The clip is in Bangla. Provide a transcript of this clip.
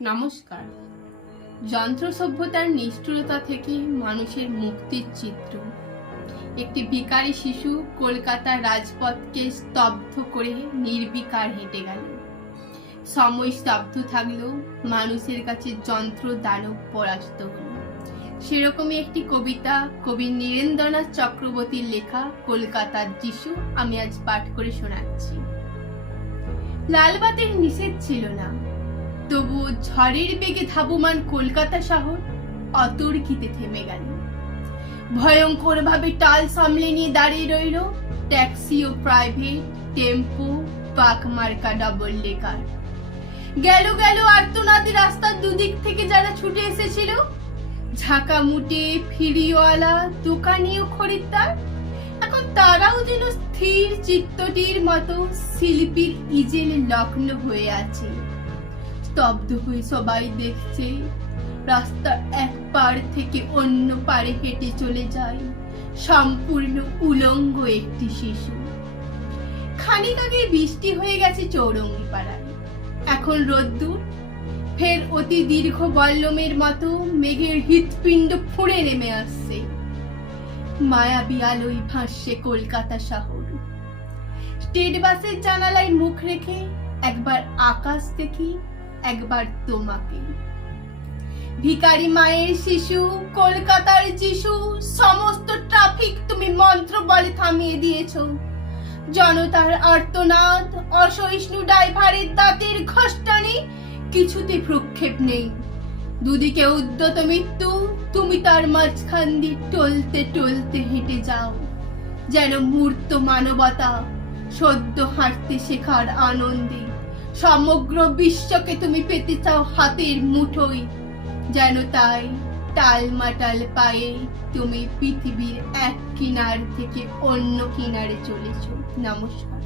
নমস্কার। যন্ত্র সভ্যতার নিষ্ঠুরতা থেকে মানুষের মুক্তির চিত্র। একটি ভিখারি শিশু কলকাতার রাজপথকে স্তব্ধ করে নির্বিকার হেঁটে গেল। সময় স্তব্ধ থাকলেও মানুষের কাছে যন্ত্র দানব পরাস্ত হল। সেরকমই একটি কবিতা কবি নীরেন্দ্রনাথ চক্রবর্তীর লেখা কলকাতার যিশু আমি আজ পাঠ করে শোনাচ্ছি। লালবাতির নিষেধ ছিল না, তবু ঝড়ের বেগে ধাবমান কলকাতা শহর অতর্কিতে থেমে গেল। ভয়ঙ্কর ভাবে টাল সামলে নিয়ে দাঁড়িয়ে রইল ট্যাক্সি ও প্রাইভেট, টেম্পো, পাকমার্কা ডবল ডেকার। গেল গেল আর্তনাদী রাস্তার দুদিক থেকে যারা ছুটে এসেছিল, ঝাঁকা মুটে ফিরিওয়ালা, দোকানি ও খরিদ্দার, এখন তারাও যেন স্থির চিত্তটির মতো শিল্পীর ইজেলে লগ্ন হয়ে আছে। স্তব্ধ হয়ে সবাই দেখছে রাস্তার এক পাড় থেকে অন্য পাড়ে হেঁটে চলে যায় সম্পূর্ণ উলঙ্গ একটি শিশু। খানিক আগে বৃষ্টি হয়ে গেছে চৌরঙ্গি পাড়ায়, এখন রোদ্দুর ফের অতি দীর্ঘ বল্লমের মতো মেঘের হৃৎপিণ্ড ফুঁড়ে নেমে আসছে। মায়াবী আলোয় ভাসছে কলকাতা শহর। স্টেট বাসের জানালায় মুখ রেখে একবার আকাশ দেখি, একবার তোমাকে। ভিখারি মায়ের শিশু, কলকাতার যিশু, সমস্ত ট্রাফিক তুমি মন্ত্র বলে থামিয়ে দিয়েছো। জনতার আর্তনাদ, অসহিষ্ণু ড্রাইভারের দাঁতের ঘষ্টানি, কিছুতে ভ্রুক্ষেপ নেই। দুদিকে উদ্যত মৃত্যু, তুমি তার মাঝখান দিয়ে টলতে টলতে হেঁটে যাও যেন মূর্ত মানবতা সদ্য হাঁটতে শেখার আনন্দে। সমগ্র বিশ্বকে তুমি পেতে চাও হাতের মুঠোয়, যেন তাই টালমাটাল পায়ে তুমি পৃথিবীর এক কিনার থেকে অন্য কিনারে চলেছ। নমস্কার।